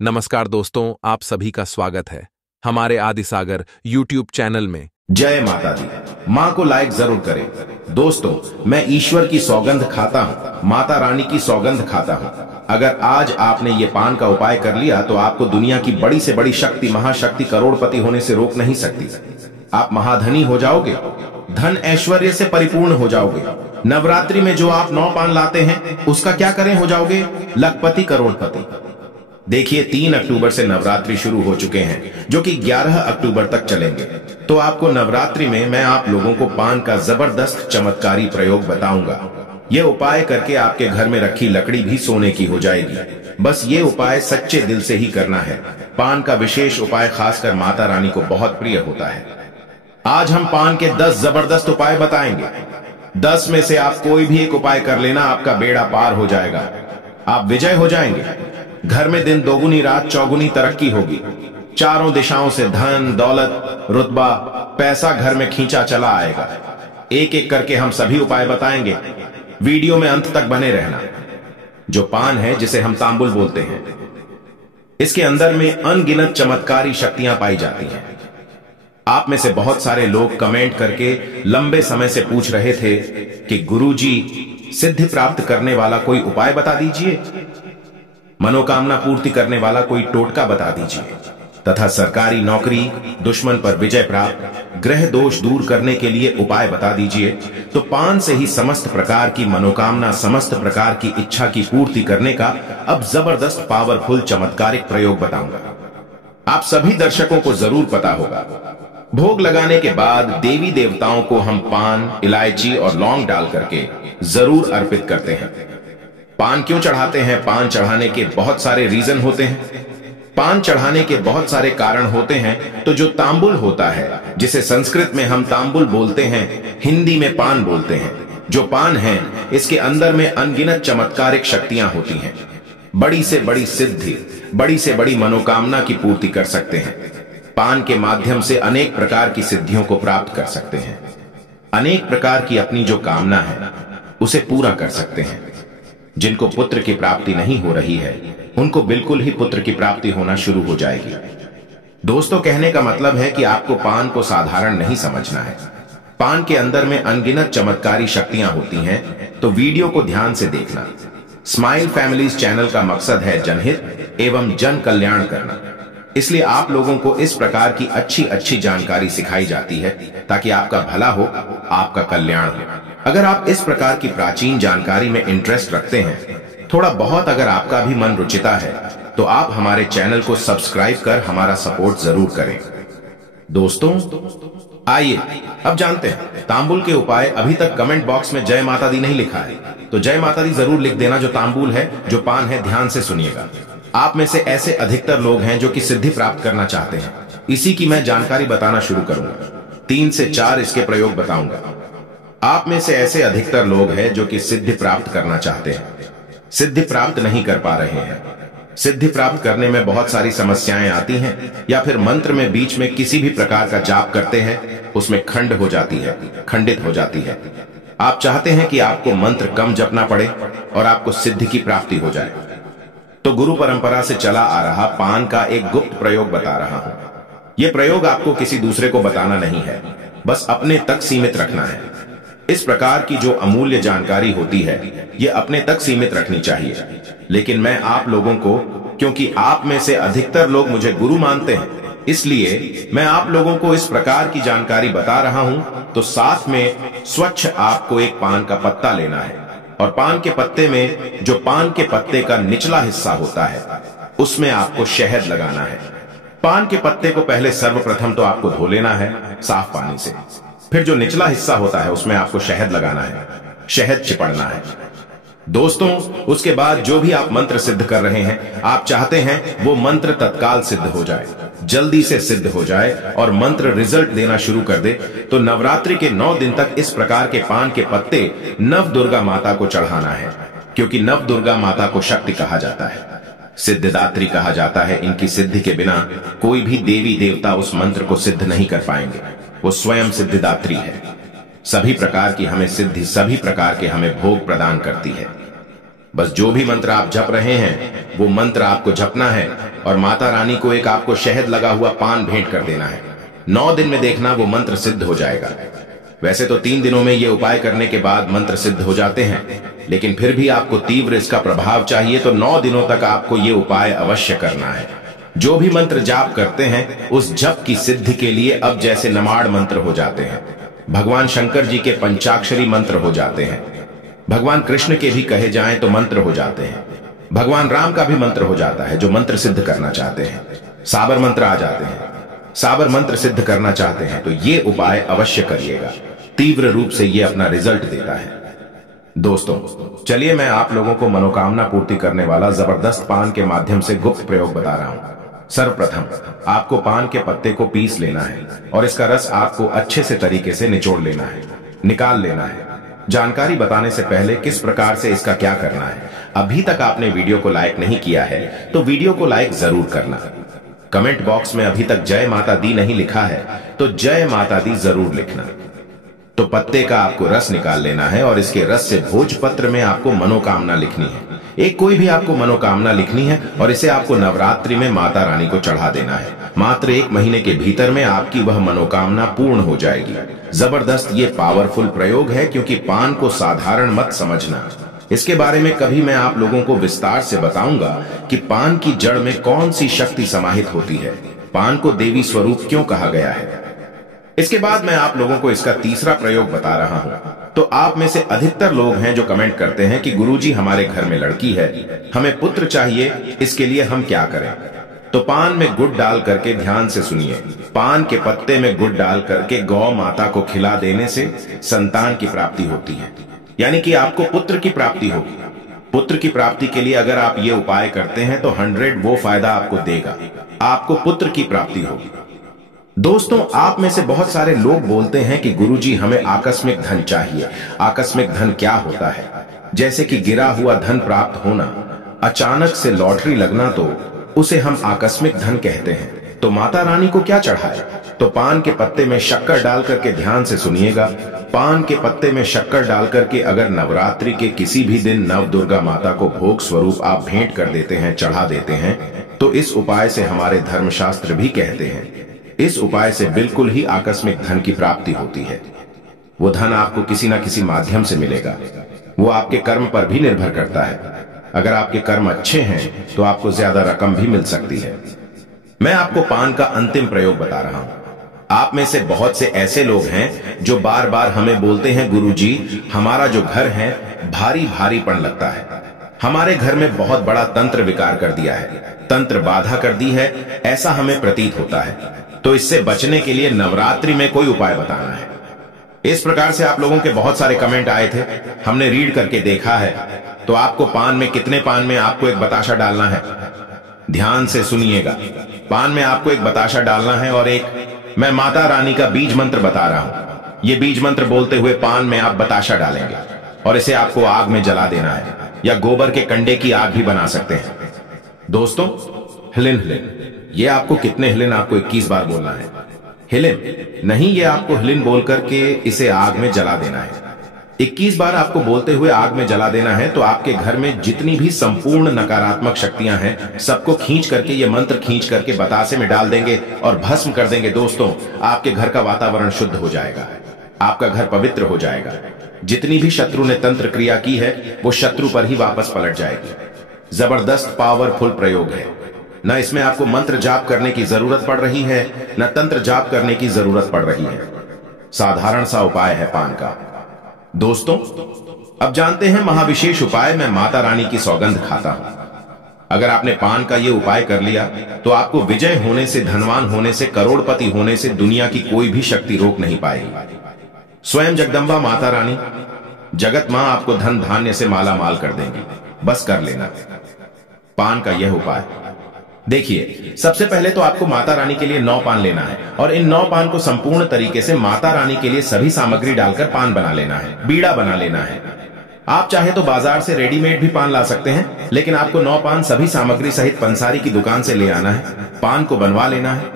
नमस्कार दोस्तों, आप सभी का स्वागत है हमारे आदिसागर यूट्यूब चैनल में। जय माता दी। माँ को लाइक जरूर करें। दोस्तों, मैं ईश्वर की सौगंध खाता हूँ, माता रानी की सौगंध खाता हूँ। अगर आज आपने ये पान का उपाय कर लिया तो आपको दुनिया की बड़ी से बड़ी शक्ति, महाशक्ति, करोड़पति होने से रोक नहीं सकती। आप महाधनी हो जाओगे, धन ऐश्वर्य से परिपूर्ण हो जाओगे। नवरात्रि में जो आप 9 पान लाते हैं उसका क्या करें, हो जाओगे लखपति, करोड़पति। देखिए, 3 अक्टूबर से नवरात्रि शुरू हो चुके हैं जो कि 11 अक्टूबर तक चलेंगे। तो आपको नवरात्रि में मैं आप लोगों को पान का जबरदस्त चमत्कारी प्रयोग बताऊंगा। यह उपाय करके आपके घर में रखी लकड़ी भी सोने की हो जाएगी। बस ये उपाय सच्चे दिल से ही करना है। पान का विशेष उपाय खासकर माता रानी को बहुत प्रिय होता है। आज हम पान के 10 जबरदस्त उपाय बताएंगे। 10 में से आप कोई भी एक उपाय कर लेना, आपका बेड़ा पार हो जाएगा, आप विजय हो जाएंगे। घर में दिन दोगुनी रात चौगुनी तरक्की होगी। चारों दिशाओं से धन, दौलत, रुतबा, पैसा घर में खींचा चला आएगा। एक एक करके हम सभी उपाय बताएंगे। वीडियो में अंत तक बने रहना। जो पान है, जिसे हम तांबुल बोलते हैं, इसके अंदर में अनगिनत चमत्कारी शक्तियां पाई जाती हैं। आप में से बहुत सारे लोग कमेंट करके लंबे समय से पूछ रहे थे कि गुरुजी, सिद्धि प्राप्त करने वाला कोई उपाय बता दीजिए, मनोकामना पूर्ति करने वाला कोई टोटका बता दीजिए, तथा सरकारी नौकरी, दुश्मन पर विजय प्राप्त, ग्रह दोष दूर करने के लिए उपाय बता दीजिए। तो पान से ही समस्त प्रकार की मनोकामना, समस्त प्रकार की इच्छा की पूर्ति करने का अब जबरदस्त पावरफुल चमत्कारिक प्रयोग बताऊंगा। आप सभी दर्शकों को जरूर पता होगा, भोग लगाने के बाद देवी देवताओं को हम पान, इलायची और लौंग डाल करके जरूर अर्पित करते हैं। पान क्यों चढ़ाते हैं? पान चढ़ाने के बहुत सारे रीजन होते हैं। पान चढ़ाने के बहुत सारे कारण होते हैं। तो जो तांबुल होता है, जिसे संस्कृत में हम तांबुल बोलते हैं, हिंदी में पान बोलते हैं, जो पान है इसके अंदर में अनगिनत चमत्कारिक शक्तियां होती हैं। बड़ी से बड़ी सिद्धि, बड़ी से बड़ी मनोकामना की पूर्ति कर सकते हैं। पान के माध्यम से अनेक प्रकार की सिद्धियों को प्राप्त कर सकते हैं। अनेक प्रकार की अपनी जो कामना है उसे पूरा कर सकते हैं। जिनको पुत्र की प्राप्ति नहीं हो रही है, उनको बिल्कुल ही पुत्र की प्राप्ति होना शुरू हो जाएगी। दोस्तों, कहने का मतलब है कि आपको पान को साधारण नहीं समझना है। पान के अंदर में अनगिनत चमत्कारी शक्तियां होती हैं, तो वीडियो को ध्यान से देखना। स्माइल फैमिलीज चैनल का मकसद है जनहित एवं जन कल्याण करना। इसलिए आप लोगों को इस प्रकार की अच्छी अच्छी जानकारी सिखाई जाती है ताकि आपका भला हो, आपका कल्याण हो। अगर आप इस प्रकार की प्राचीन जानकारी में इंटरेस्ट रखते हैं, थोड़ा बहुत अगर आपका भी मन रुचिता है, तो आप हमारे चैनल को सब्सक्राइब कर हमारा सपोर्ट जरूर करें। दोस्तों, आइए अब जानते हैं तांबुल के उपाय। अभी तक कमेंट बॉक्स में जय माता दी नहीं लिखा है, तो जय माता दी जरूर लिख देना। जो तांबुल है, जो पान है, ध्यान से सुनिएगा। आप में से ऐसे अधिकतर लोग हैं जो कि सिद्धि प्राप्त करना चाहते हैं। इसी की मैं जानकारी बताना शुरू करूंगा। 3 से 4 इसके प्रयोग बताऊंगा। आप में से ऐसे अधिकतर लोग हैं जो कि सिद्धि प्राप्त करना चाहते हैं, सिद्धि प्राप्त नहीं कर पा रहे हैं। सिद्धि प्राप्त करने में बहुत सारी समस्याएं आती हैं, या फिर मंत्र में बीच में किसी भी प्रकार का जाप करते हैं, उसमें खंड हो जाती है, खंडित हो जाती है। आप चाहते हैं कि आपको मंत्र कम जपना पड़े और आपको सिद्धि की प्राप्ति हो जाए। तो गुरु परंपरा से चला आ रहा पान का एक गुप्त प्रयोग बता रहा हूं। यह प्रयोग आपको किसी दूसरे को बताना नहीं है, बस अपने तक सीमित रखना है। इस प्रकार की जो अमूल्य जानकारी होती है, यह अपने तक सीमित रखनी चाहिए। लेकिन मैं आप लोगों को, क्योंकि आप में से अधिकतर लोग मुझे गुरु मानते हैं, इसलिए मैं आप लोगों को इस प्रकार की जानकारी बता रहा हूं। तो साथ में स्वच्छ आपको एक पान का पत्ता लेना है, और पान के पत्ते में जो पान के पत्ते का निचला हिस्सा होता है, उसमें आपको शहद लगाना है। पान के पत्ते को पहले सर्वप्रथम तो आपको धो लेना है साफ पानी से। फिर जो निचला हिस्सा होता है उसमें आपको शहद लगाना है, शहद चिपड़ना है। दोस्तों, उसके बाद जो भी आप मंत्र सिद्ध कर रहे हैं, आप चाहते हैं वो मंत्र तत्काल सिद्ध हो जाए, जल्दी से सिद्ध हो जाए और मंत्र रिजल्ट देना शुरू कर दे। तो नवरात्रि के 9 दिन तक इस प्रकार के पान के पत्ते नव दुर्गा माता को चढ़ाना है, क्योंकि नव दुर्गा माता को शक्ति कहा जाता है, सिद्धिदात्री कहा जाता है। इनकी सिद्धि के बिना कोई भी देवी देवता उस मंत्र को सिद्ध नहीं कर पाएंगे। वो स्वयं सिद्धिदात्री है। सभी प्रकार की हमें सिद्धि, सभी प्रकार के हमें भोग प्रदान करती है। बस जो भी मंत्र आप जप रहे हैं वो मंत्र आपको जपना है और माता रानी को एक आपको शहद लगा हुआ पान भेंट कर देना है। 9 दिन में देखना वो मंत्र सिद्ध हो जाएगा। वैसे तो 3 दिनों में ये उपाय करने के बाद मंत्र सिद्ध हो जाते हैं, लेकिन फिर भी आपको तीव्र इसका प्रभाव चाहिए तो 9 दिनों तक आपको ये उपाय अवश्य करना है। जो भी मंत्र जाप करते हैं उस जप की सिद्धि के लिए अब जैसे नमाड़ मंत्र हो जाते हैं, भगवान शंकर जी के पंचाक्षरी मंत्र हो जाते हैं, भगवान कृष्ण के भी कहे जाएं तो मंत्र हो जाते हैं, भगवान राम का भी मंत्र हो जाता है जो मंत्र सिद्ध करना चाहते हैं, साबर मंत्र आ जाते हैं। साबर मंत्र सिद्ध करना चाहते हैं तो ये उपाय अवश्य करिएगा, तीव्र रूप से ये अपना रिजल्ट देता है। दोस्तों चलिए मैं आप लोगों को मनोकामना पूर्ति करने वाला जबरदस्त पान के माध्यम से गुप्त प्रयोग बता रहा हूं। सर्वप्रथम आपको पान के पत्ते को पीस लेना है और इसका रस आपको अच्छे से तरीके से निचोड़ लेना है, निकाल लेना है। जानकारी बताने से पहले किस प्रकार से इसका क्या करना है, अभी तक आपने वीडियो को लाइक नहीं किया है तो वीडियो को लाइक जरूर करना। कमेंट बॉक्स में अभी तक जय माता दी नहीं लिखा है तो जय माता दी जरूर लिखना। तो पत्ते का आपको रस निकाल लेना है और इसके रस से भोजपत्र में आपको मनोकामना लिखनी है। एक कोई भी आपको मनोकामना लिखनी है और इसे आपको नवरात्रि में माता रानी को चढ़ा देना है। मात्र 1 महीने के भीतर में आपकी वह मनोकामना पूर्ण हो जाएगी। जबरदस्त ये पावरफुल प्रयोग है, क्योंकि पान को साधारण मत समझना। इसके बारे में कभी मैं आप लोगों को विस्तार से बताऊंगा कि पान की जड़ में कौन सी शक्ति समाहित होती है, पान को देवी स्वरूप क्यों कहा गया है। इसके बाद मैं आप लोगों को इसका तीसरा प्रयोग बता रहा हूं। तो आप में से अधिकतर लोग हैं जो कमेंट करते हैं कि गुरुजी हमारे घर में लड़की है, हमें पुत्र चाहिए, इसके लिए हम क्या करें। तो पान में गुड़ डाल करके ध्यान से सुनिए, पान के पत्ते में गुड़ डाल करके गौ माता को खिला देने से संतान की प्राप्ति होती है, यानी कि आपको पुत्र की प्राप्ति होगी। पुत्र की प्राप्ति के लिए अगर आप ये उपाय करते हैं तो 100 वो फायदा आपको देगा, आपको पुत्र की प्राप्ति होगी। दोस्तों आप में से बहुत सारे लोग बोलते हैं कि गुरुजी हमें आकस्मिक धन चाहिए। आकस्मिक धन क्या होता है? जैसे कि गिरा हुआ धन प्राप्त होना, अचानक से लॉटरी लगना, तो उसे हम आकस्मिक धन कहते हैं। तो माता रानी को क्या चढ़ाए? तो पान के पत्ते में शक्कर डाल करके ध्यान से सुनिएगा, पान के पत्ते में शक्कर डाल करके अगर नवरात्रि के किसी भी दिन नव दुर्गा माता को भोग स्वरूप आप भेंट कर देते हैं, चढ़ा देते हैं, तो इस उपाय से हमारे धर्मशास्त्र भी कहते हैं इस उपाय से बिल्कुल ही आकस्मिक धन की प्राप्ति होती है। वो धन आपको किसी ना किसी माध्यम से मिलेगा, वो आपके कर्म पर भी निर्भर करता है। अगर आपके कर्म अच्छे हैं तो आपको ज्यादा रकम भी मिल सकती है। मैं आपको पान का अंतिम प्रयोग बता रहा हूं। आप में से बहुत से ऐसे लोग हैं जो बार बार हमें बोलते हैं गुरुजी हमारा जो घर है भारी भारीपन लगता है, हमारे घर में बहुत बड़ा तंत्र विकार कर दिया है, तंत्र बाधा कर दी है, ऐसा हमें प्रतीत होता है। तो इससे बचने के लिए नवरात्रि में कोई उपाय बताना है। इस प्रकार से आप लोगों के बहुत सारे कमेंट आए थे, हमने रीड करके देखा है। तो आपको पान में, कितने पान में आपको एक बताशा डालना है, ध्यान से सुनिएगा। पान में आपको एक बताशा डालना है और एक मैं माता रानी का बीज मंत्र बता रहा हूं। ये बीज मंत्र बोलते हुए पान में आप बताशा डालेंगे और इसे आपको आग में जला देना है, या गोबर के कंडे की आग भी बना सकते हैं। दोस्तों हिलिन हिलिन, ये आपको कितने हिलिन? आपको 21 बार बोलना है। हिलिन नहीं, ये आपको हिलिन बोल करके इसे आग में जला देना है। 21 बार आपको बोलते हुए आग में जला देना है। तो आपके घर में जितनी भी संपूर्ण नकारात्मक शक्तियां हैं सबको खींच करके, ये मंत्र खींच करके बतासे में डाल देंगे और भस्म कर देंगे। दोस्तों आपके घर का वातावरण शुद्ध हो जाएगा, आपका घर पवित्र हो जाएगा। जितनी भी शत्रु ने तंत्र क्रिया की है वो शत्रु पर ही वापस पलट जाएगी। जबरदस्त पावरफुल प्रयोग है। न इसमें आपको मंत्र जाप करने की जरूरत पड़ रही है, न तंत्र जाप करने की जरूरत पड़ रही है। साधारण सा उपाय है पान का। दोस्तों अब जानते हैं महाविशेष उपाय। मैं माता रानी की सौगंध खाता हूं। अगर आपने पान का यह उपाय कर लिया तो आपको विजय होने से, धनवान होने से, करोड़पति होने से दुनिया की कोई भी शक्ति रोक नहीं पाएगी। स्वयं जगदंबा माता रानी, जगत मां आपको धन धान्य से माला माल कर देंगी। बस कर लेना पान का यह उपाय। देखिए सबसे पहले तो आपको माता रानी के लिए 9 पान लेना है और इन 9 पान को संपूर्ण तरीके से माता रानी के लिए सभी सामग्री डालकर पान बना लेना है, बीड़ा बना लेना है। आप चाहे तो बाजार से रेडीमेड भी पान ला सकते हैं, लेकिन आपको 9 पान सभी सामग्री सहित पंसारी की दुकान से ले आना है, पान को बनवा लेना है।